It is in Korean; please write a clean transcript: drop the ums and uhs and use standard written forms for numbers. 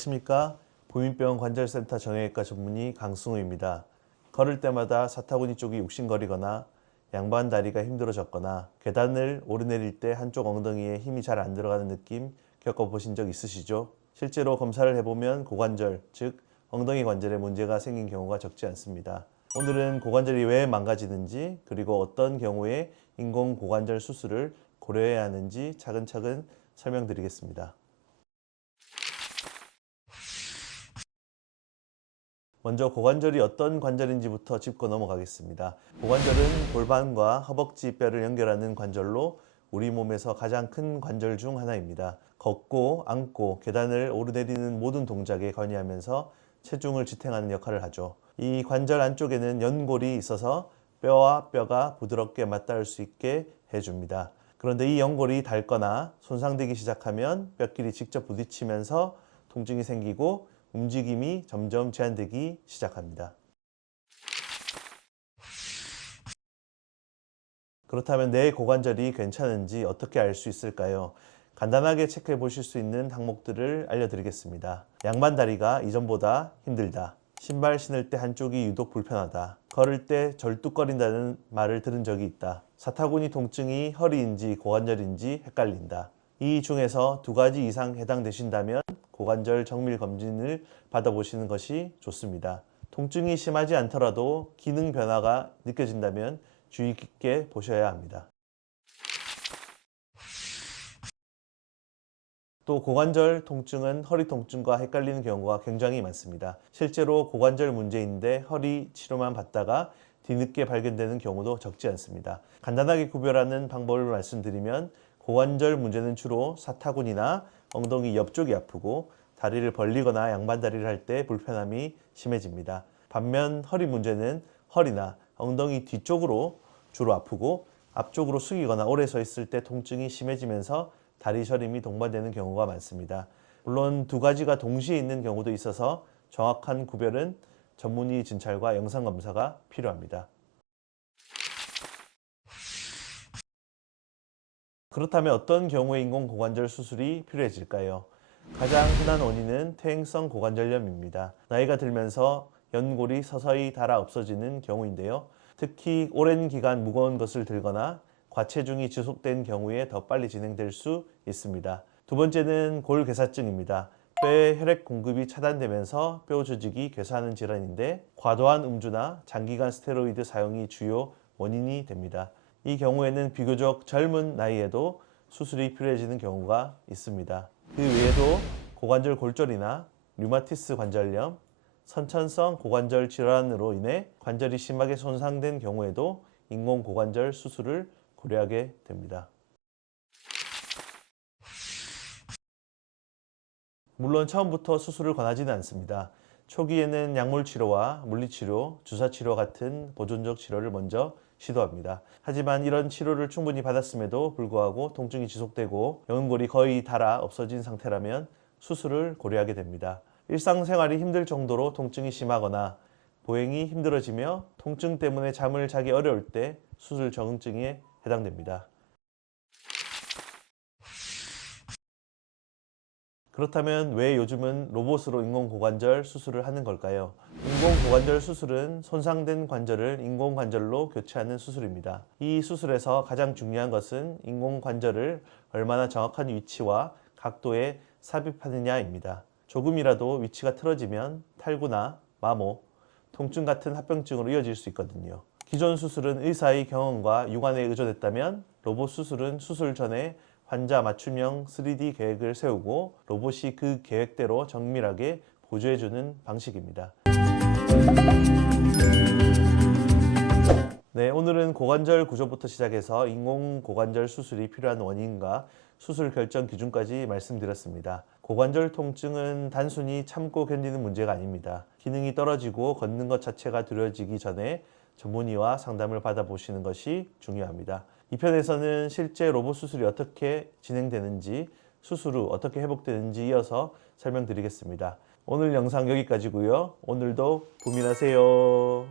안녕하십니까. 부민병원 관절센터 정형외과 전문의 강승우입니다. 걸을 때마다 사타구니 쪽이 욱신거리거나 양반 다리가 힘들어졌거나 계단을 오르내릴 때 한쪽 엉덩이에 힘이 잘 안 들어가는 느낌 겪어보신 적 있으시죠? 실제로 검사를 해보면 고관절, 즉 엉덩이 관절에 문제가 생긴 경우가 적지 않습니다. 오늘은 고관절이 왜 망가지는지, 그리고 어떤 경우에 인공 고관절 수술을 고려해야 하는지 차근차근 설명드리겠습니다. 먼저 고관절이 어떤 관절인지부터 짚고 넘어가겠습니다. 고관절은 골반과 허벅지 뼈를 연결하는 관절로 우리 몸에서 가장 큰 관절 중 하나입니다. 걷고, 앉고, 계단을 오르내리는 모든 동작에 관여하면서 체중을 지탱하는 역할을 하죠. 이 관절 안쪽에는 연골이 있어서 뼈와 뼈가 부드럽게 맞닿을 수 있게 해줍니다. 그런데 이 연골이 닳거나 손상되기 시작하면 뼈끼리 직접 부딪히면서 통증이 생기고 움직임이 점점 제한되기 시작합니다. 그렇다면 내 고관절이 괜찮은지 어떻게 알 수 있을까요? 간단하게 체크해 보실 수 있는 항목들을 알려드리겠습니다. 양반 다리가 이전보다 힘들다. 신발 신을 때 한쪽이 유독 불편하다. 걸을 때 절뚝거린다는 말을 들은 적이 있다. 사타구니 통증이 허리인지 고관절인지 헷갈린다. 이 중에서 두 가지 이상 해당되신다면 고관절 정밀 검진을 받아보시는 것이 좋습니다. 통증이 심하지 않더라도 기능 변화가 느껴진다면 주의 깊게 보셔야 합니다. 또 고관절 통증은 허리 통증과 헷갈리는 경우가 굉장히 많습니다. 실제로 고관절 문제인데 허리 치료만 받다가 뒤늦게 발견되는 경우도 적지 않습니다. 간단하게 구별하는 방법을 말씀드리면 고관절 문제는 주로 사타구니나 엉덩이 옆쪽이 아프고 다리를 벌리거나 양반다리를 할 때 불편함이 심해집니다. 반면 허리 문제는 허리나 엉덩이 뒤쪽으로 주로 아프고 앞쪽으로 숙이거나 오래 서 있을 때 통증이 심해지면서 다리 저림이 동반되는 경우가 많습니다. 물론 두 가지가 동시에 있는 경우도 있어서 정확한 구별은 전문의 진찰과 영상검사가 필요합니다. 그렇다면 어떤 경우에 인공고관절 수술이 필요해질까요? 가장 흔한 원인은 퇴행성 고관절염입니다. 나이가 들면서 연골이 서서히 닳아 없어지는 경우인데요. 특히 오랜 기간 무거운 것을 들거나 과체중이 지속된 경우에 더 빨리 진행될 수 있습니다. 두 번째는 골괴사증입니다. 뼈에 혈액 공급이 차단되면서 뼈 조직이 괴사하는 질환인데 과도한 음주나 장기간 스테로이드 사용이 주요 원인이 됩니다. 이 경우에는 비교적 젊은 나이에도 수술이 필요해지는 경우가 있습니다. 그 외에도 고관절 골절이나 류마티스 관절염, 선천성 고관절 질환으로 인해 관절이 심하게 손상된 경우에도 인공고관절 수술을 고려하게 됩니다. 물론 처음부터 수술을 권하지는 않습니다. 초기에는 약물치료와 물리치료, 주사치료 같은 보존적 치료를 먼저 시도합니다. 하지만 이런 치료를 충분히 받았음에도 불구하고 통증이 지속되고 연골이 거의 닳아 없어진 상태라면 수술을 고려하게 됩니다. 일상생활이 힘들 정도로 통증이 심하거나 보행이 힘들어지며 통증 때문에 잠을 자기 어려울 때 수술 적응증에 해당됩니다. 그렇다면 왜 요즘은 로봇으로 인공고관절 수술을 하는 걸까요? 인공고관절 수술은 손상된 관절을 인공관절로 교체하는 수술입니다. 이 수술에서 가장 중요한 것은 인공관절을 얼마나 정확한 위치와 각도에 삽입하느냐입니다. 조금이라도 위치가 틀어지면 탈구나 마모, 통증 같은 합병증으로 이어질 수 있거든요. 기존 수술은 의사의 경험과 육안에 의존했다면 로봇 수술은 수술 전에 환자 맞춤형 3D 계획을 세우고 로봇이 그 계획대로 정밀하게 보조해주는 방식입니다. 네, 오늘은 고관절 구조부터 시작해서 인공고관절 수술이 필요한 원인과 수술 결정 기준까지 말씀드렸습니다. 고관절 통증은 단순히 참고 견디는 문제가 아닙니다. 기능이 떨어지고 걷는 것 자체가 두려워지기 전에 전문의와 상담을 받아보시는 것이 중요합니다. 이 편에서는 실제 로봇 수술이 어떻게 진행되는지, 수술 후 어떻게 회복되는지 이어서 설명드리겠습니다. 오늘 영상 여기까지고요. 오늘도 고민하세요.